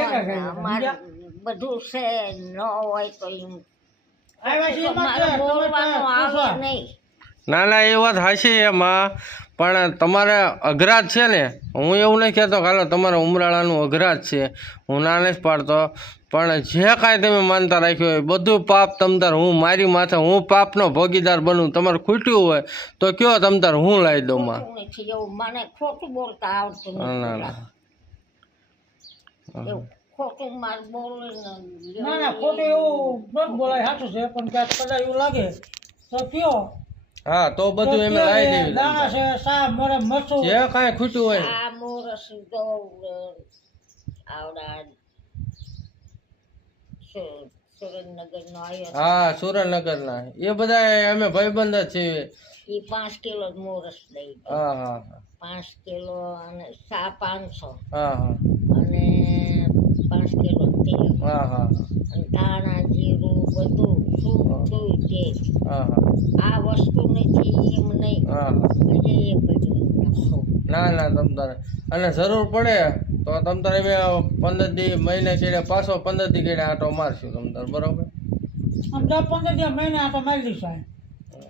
અમારે બધું છે ન હોય તો એમ બોલવાનું આવે નહીં. ના ના એ વાત હાચી એમાં, પણ તમારે અઘરા જ છે ને. હું એવું નહીં કહેતો કે હાલો તમારે ઉમરાળાનું અઘરા જ છે, હું ના નથી પાડતો, પણ જે કાંઈ તમે માનતા રાખ્યું હોય બધું પાપ તમતાર હું મારી માથે હું પાપનો ભાગીદાર બનું. તમારે ખૂટ્યું હોય તો કયો તમતાર હું લાવી દઉં માં. ખોટું નથી એવું, મને ખોટું બોલતા આવડતું ના નથી. ના એવું ખોટું મારે બોલે ના ના ખોટું એવું ન બોલાય, સાચું છે, પણ ક્યાંક કદાચ એવું લાગે તો કયો. હા તો બધું એમ લાવી દેવી દાણા છે, સા મોરે મરચું, જે કાંઈ ખૂટ્યું હોય. આ મોરસ તો આવડા સુરેન્દ્રનગર નો આવ્યો હા સુરેન્દ્રનગરના એ બધા અમે ભાઈબંધ જ છીએ. એ 5 કિલો જ મોરસ દઈ દે. હા હા 5 કિલો અને સા 500 હા હા અને 5 કિલો તેલ હા હા અને ધાણા જીરું બધું શું તે હા હા આ વસ્તુ નથી એમ નહીં. હા હા એ બધું નાખો. ના ના તમતારે અને જરૂર પડે તો તમતારે અમે 15 દી મહિને કેડે પાછો 15 દી કેડે આટો મારશું તમતાર, બરોબર. આમ 10-15 દિવસ મહિને આ તો મારી દઈશું,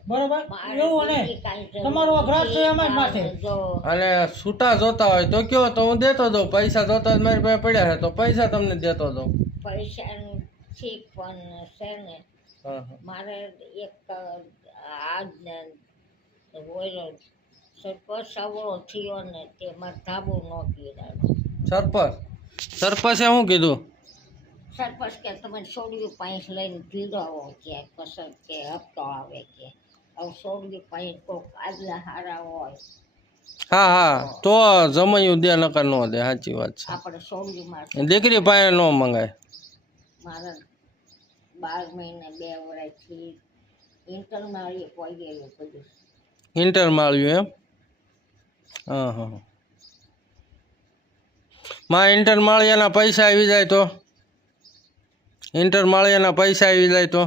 બરોબર. એવું ને તમારો અઘરાત છે એમાં જ માથે. અને છૂટા જોતા હોય તો કયો તો હું દેતો દઉં. પૈસા જોતા હોય મારી પાસે પડ્યા છે તો પૈસા તમને દેતો દઉં. પૈસા ઠીક પણ છે ને હા હા મારે એક આજ ને હોય સરપંચ અવળો થયો ને તે મારે ધાબુ ન કીધાડો. સરપંચે શું કીધું? સરપંચ કે તમે સોડિયું પાંચ લઈને પીડાવો કે કસર કે હપ્તો આવે કે હવે સોડિયું પાંચ કોક આગલા હારા હોય હા હા તો જમયું દે નકર ન દે, સાચી વાત છે. આપણે સોડિયું માં દીકરી પાસે ન મંગાય. મારા 12 મહિને 2 વર્ષથી ઇન્ટરમાં કોઈ ગયેલું બધું. ઇન્ટર માળ્યું એમ. હા હા માં ઇન્ટર માળિયાના પૈસા આવી જાય તો, ઇન્ટર માળિયાના પૈસા આવી જાય તો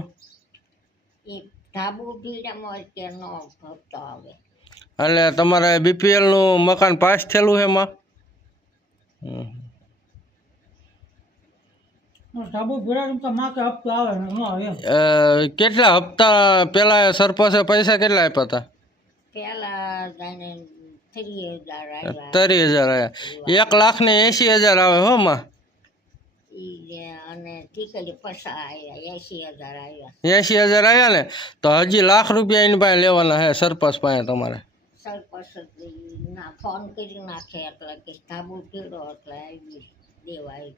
એ ધાબુ પીડામાં હોય કે ન હપ્તો આવે. એટલે તમારે બીપીએલનું મકાન પાસ થયેલું છે એમાં? ધાબુ ભેળા તો માથે હપ્તો આવે ને ન આવે એમ. કેટલા હપ્તા પેલા સરપંચે પૈસા કેટલા આપ્યા હતા? પેલા જાણે 30,000 આવ્યા. 30,000 આવ્યા. 1,80,000 આવે હો માં. અને ટીકડી પૈસા આવ્યા 80,000 આવ્યા. 80,000 આવ્યા ને તો હજી ₹1,00,000 એની પાસે લેવાના છે સરપંચ પાસે તમારે. સરપંચ ના ફોન કરી નાખે એટલે કે ધાબુ પીડો એટલે આવી દેવાય.